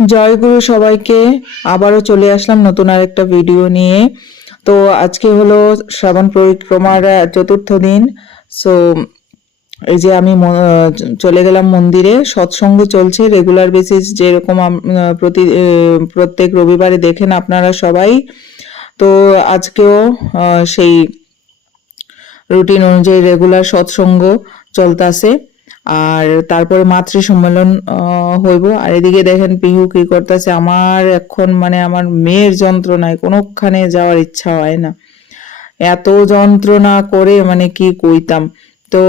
জয়গুরু সবাইকে। আবারও চলে আসলাম নতুন আরেকটা ভিডিও নিয়ে। তো আজকে হলো শ্রাবণ পরিক্রমার চতুর্থ দিন। সো এই যে আমি চলে গেলাম মন্দিরে। সৎসঙ্গ চলছে রেগুলার বেসিস, যেরকম প্রত্যেক রবিবারে দেখেন আপনারা সবাই। তো আজকেও সেই রুটিন অনুযায়ী রেগুলার সৎসঙ্গ চলতেছে। আর তারপরে মাতৃ সম্মেলন হইব। আর এদিকে দেখেন পিহু কি করতেছে। আমার এখন মানে আমার মেয়ের যন্ত্রণায় কোনোখানে যাওয়ার ইচ্ছা হয় না, এত যন্ত্রণা করে মানে কি কইতাম। তো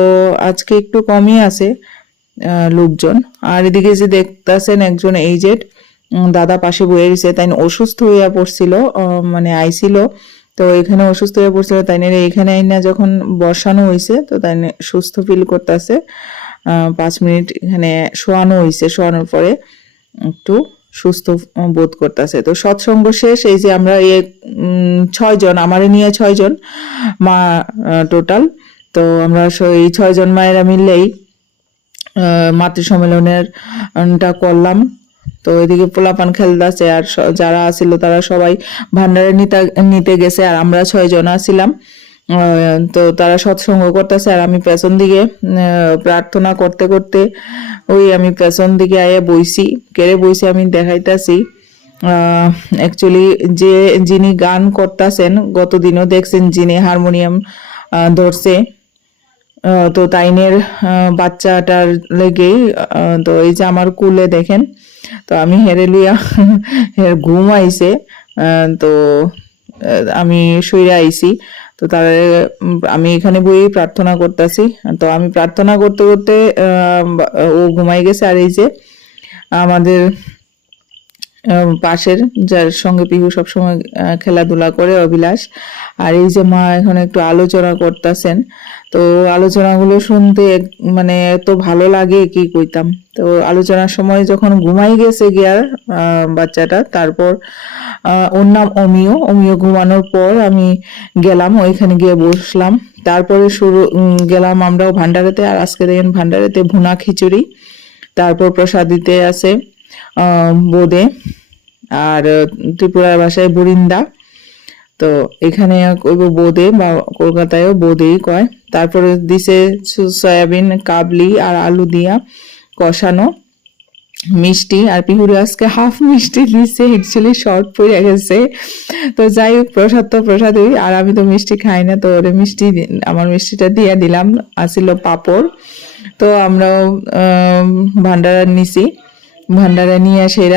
আজকে একটু কমই আছে লোকজন। আর এদিকে যে দেখতেছেন একজন এইজেড দাদা পাশে বয়ে রয়েছে, তাই অসুস্থ হইয়া পড়ছিল, মানে আইছিল। তো এখানে অসুস্থ হয়ে পড়ছিল, তাই এখানে আইনা যখন বসানো হয়েছে তো তাই সুস্থ ফিল করতেছে। 5 মিনিট এখানে শোয়ানো হয়েছে, শোয়ানোর পরে একটু সুস্থ বোধ করতেছে। তো সৎসঙ্গ শেষ। এই যে আমরা 6 জন, আমারে নিয়ে 6 জন মা টোটাল। তো আমরা এই 6 জন মায়েরা মিললেই মাতৃ সম্মেলনের করলাম। তো এদিকে পোলাপান খেলতেছে, আর যারা আছিল তারা সবাই ভান্ডারে নিতে গেছে, আর আমরা 6 জন ছিলাম। তো তারা সৎসঙ্গ করতেছে, আর আমি পেছন দিকে প্রার্থনা করতে করতে ওই আমি পেছন দিকে আয়া বইছি। কেড়ে বইছি আমি দেখাইতাছি। অ্যাকচুয়ালি যিনি গান করতেছেন, গতদিনও দেখছেন যিনি হারমোনিয়াম ধরছে, তো তাইনের বাচ্চাটার লেগেই। তো এই যে আমার কুলে দেখেন, তো আমি হেরে লইয়া ঘুম আইছে। তো আমি শুইরা আইছি। তো তার আমি এখানে বই প্রার্থনা করতেছি। তো আমি প্রার্থনা করতে করতে ও ঘুমাই গেছে। আর এই যে আমাদের পাশের, যার সঙ্গে পিহু সবসময় খেলাধুলা করে, অভিলাষ। আর এই যে মা এখন একটু আলোচনা করতেছেন। তো আলোচনাগুলো শুনতে মানে এত ভালো লাগে কি কইতাম। তো আলোচনার সময় যখন ঘুমাই গেছে গিয়ার বাচ্চাটা, তারপর ওর নাম অমিয়। অমিয় ঘুমানোর পর আমি গেলাম ওইখানে গিয়ে বসলাম। তারপরে গেলাম আমরাও ভান্ডারেতে। আর আজকে দেখেন ভান্ডারেতে ভুনা খিচুড়ি, তারপর প্রসাদ দিতে আছে বোদে, আর ত্রিপুরার ভাষায় বুরিন্দা। তো এখানে কইব বোদে, বা কলকাতায়ও বোদেই কয়। তারপরে দিছে সয়াবিন কাবলি আর আলু দিয়া কষানো মিষ্টি। আর পিহুরে আজকে হাফ মিষ্টি দিচ্ছে, অ্যাকচুয়ালি শর্ট পড়ে গেছে। তো যাই হোক, প্রসাদ তো প্রসাদই, আর আমি তো মিষ্টি খাই না, তো ওরে আমার মিষ্টিটা দিয়ে দিলাম। আসিল পাপড়। তো আমরাও ভান্ডারা নিছি, ভান্ডারা নিয়ে সেই